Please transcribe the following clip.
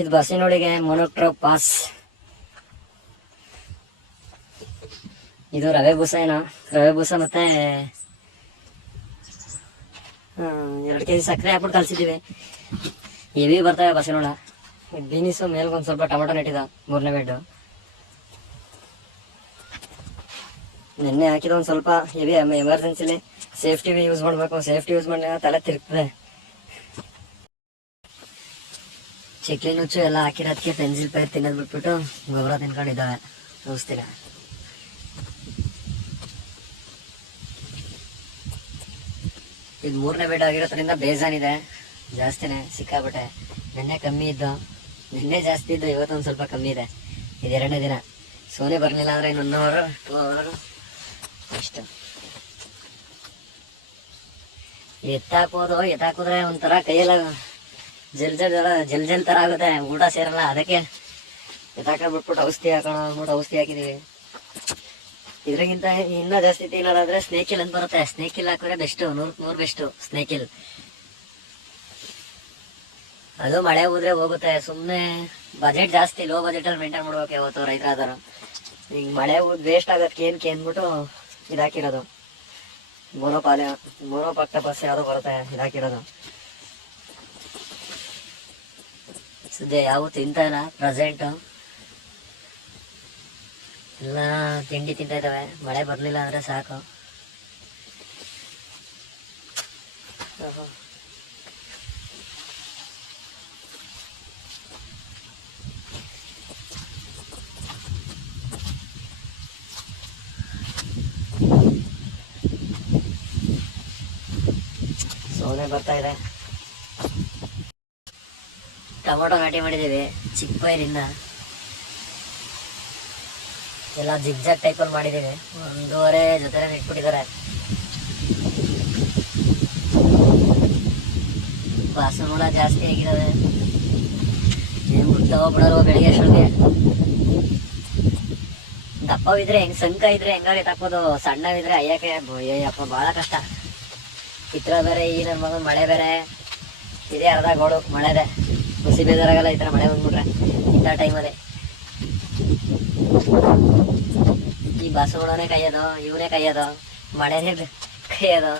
ಇದು ಬಸ್ಸಿನೊಳಗೆ ಮೊನೋಟ್ರೋಪ್ ಪಾಸ್ ಇದು ರವೆ ಬೂಸ ಏನೋ ರವೆ ಬೂಸ ಮತ್ತೆ ಎರಡು ಕೆ ಜಿ ಸಕ್ಕರೆ ಹಾಕ್ಬಿಟ್ಟು ಕಲ್ಸಿದ್ದೀವಿ ಹೆವಿ ಬರ್ತವೆ ಬಸ್ಸಿನೊಳ ಬೀನಿಸು ಮೇಲ್ಗೊಂದು ಸ್ವಲ್ಪ ಟೊಮೆಟೊ ನೆಟ್ಟಿದ, ಮೂರನೇ ಬೆಡ್ಡು ನಿನ್ನೆ ಹಾಕಿದ ಒಂದು ಸ್ವಲ್ಪ ಹೆವಿ ಎಮರ್ಜೆನ್ಸಿಲಿ. ಸೇಫ್ಟಿ ಯೂಸ್ ಮಾಡಬೇಕು ಸೇಫ್ಟಿ ಯೂಸ್ ಮಾಡಿದಾಗ ತಲೆ ತಿರುಗ್ತದೆ. ಚಿಕ್ಲಿ ನುಚ್ಚು ಎಲ್ಲ ಹಾಕಿರೋದಕ್ಕೆ ಪೆನ್ಸಿಲ್ ಪೈರ್ ತಿನ್ನೋದು ಬಿಟ್ಬಿಟ್ಟು ಗೊಬ್ಬರ ತಿನ್ಕೊಂಡಿದ್ದಾವೆ. ಔಷಧಿನ ಇದು ಮೂರನೇ ಬೆಡ್ ಆಗಿರೋದ್ರಿಂದ ಬೇಜಾನಿದೆ. ಜಾಸ್ತಿನೇ ಸಿಕ್ಕಾಬಿಟ್ಟೆ ನಿನ್ನೆ ಕಮ್ಮಿ ಇದ್ದು, ನಿನ್ನೆ ಜಾಸ್ತಿ ಇದ್ದು ಇವತ್ತೊಂದು ಸ್ವಲ್ಪ ಕಮ್ಮಿ ಇದೆ. ಇದು ಎರಡನೇ ದಿನ. ಸೋನೆ ಬರಲಿಲ್ಲ ಅಂದರೆ ಇನ್ನೊಂದು ಅವರು ಟೂ ಅವರು ಅಷ್ಟು. ಎತ್ತಾಕೋದು, ಎತ್ತಾಕಿದ್ರೆ ಒಂಥರ ಕೈಯೆಲ್ಲ ಜಲ್ ಜಲ್ ಜಲ ಜಲ್ ಥರ ಆಗುತ್ತೆ, ಊಟ ಸೇರಲ್ಲ, ಅದಕ್ಕೆ ಬಿಟ್ಬಿಟ್ಟು ಔಷಧಿ ಹಾಕೋಣ ಅಂದ್ಬಿಟ್ಟು ಔಷಧಿ ಹಾಕಿದೀವಿ. ಇದ್ರಗಿಂತ ಇನ್ನೂ ಜಾಸ್ತಿ ತಿನ್ನೋದಾದ್ರೆ ಸ್ನೇಕಿಲ್ ಅಂತ ಬರುತ್ತೆ. ಸ್ನೇಕಿಲ್ ಹಾಕಿದ್ರೆ ಬೆಸ್ಟ್ ನೂರ್, ನೂರು ಬೆಸ್ಟ್ ಸ್ನೇಕಿಲ್ ಅದು ಮಳೆ ಹೋದ್ರೆ ಹೋಗುತ್ತೆ. ಸುಮ್ಮನೆ ಬಜೆಟ್ ಜಾಸ್ತಿ ಲೋ ಬಜೆಟ್ ಅಲ್ಲಿ ಮೇಂಟೈನ್ ಮಾಡ್ಬೇಕು ಯಾವತ್ತು ರೈತರಾದರು ಈಗ ಮಳೆ ವೇಸ್ಟ್ ಆಗೋದಕ್ಕೆ ಏನ್ ಕೇಂದ್ಬಿಟ್ಟು ಇದಾಕಿರೋದು. ಬೋರೋ ಪಾಲೆ ಬೋರೋ ಪಕ್ಕ ಬಸ್ ಯಾವುದೋ ಬರುತ್ತೆ, ಇದಾಕಿರೋದು. ಸದ್ಯ ಯಾವ ತಿಂತಾ ಇಲ್ಲ ಪ್ರೆಸೆಂಟು ಎಲ್ಲ ತಿಂಡಿ ತಿಂತಾ ಇದ್ದಾವೆ ಮಳೆ ಬರಲಿಲ್ಲ ಅಂದರೆ ಸಾಕು. ಸೋನೆ ಬರ್ತಾ ಇದೆ. ಟೊಮೊಟೊ ನಾಟಿ ಮಾಡಿದ್ದೀವಿ, ಚಿಕ್ಕ ಪೈರಿಂದ ಎಲ್ಲ ಜಿಗ್ಜಾಗ್ ಟೈಪಲ್ಲಿ ಮಾಡಿದ್ದೀವಿ. ಒಂದೂವರೆ ಜೊತೆ ಇಟ್ಬಿಟ್ಟಿದ್ದಾರೆ ಬಾಸನೂಡ ಜಾಸ್ತಿ ಆಗಿದ್ದಾವೆ ಏನು ಬಿಡ್ತಾವ ಬಿಡಲ್ವ ಬೆಳಿಗ್ಗೆ ದಪ್ಪ ದಪ್ಪವಿದ್ರೆ ಹೆಂಗೆ ಸಂಕ ಇದ್ರೆ ಹೆಂಗಾರೆ ತಪ್ಪೋದು. ಸಣ್ಣವಿದ್ರೆ ಅಯ್ಯಕ್ಕೆ ಅಯ್ಯಪ್ಪ ಭಾಳ ಕಷ್ಟ. ಕಿತ್ರ ಬೇರೆ, ಈ ನನ್ನ ಮಳೆ ಬೇರೆ, ಇದೇ ಅರ್ಧ ಗೋಡು ಮಳೆದೆ. ಬೇಜಾರಾಗಲ್ಲ ಈ ಥರ ಮಳೆ ಬಂದ್ಬಿಟ್ರೆ ಇಂಥ ಟೈಮಲ್ಲಿ ಈ ಬಸ್ಸುಗಳನ್ನೇ ಕೈಯೋದು ಇವನೇ ಕೈಯೋದು ಮಳೆನೇ ಕೈಯೋದು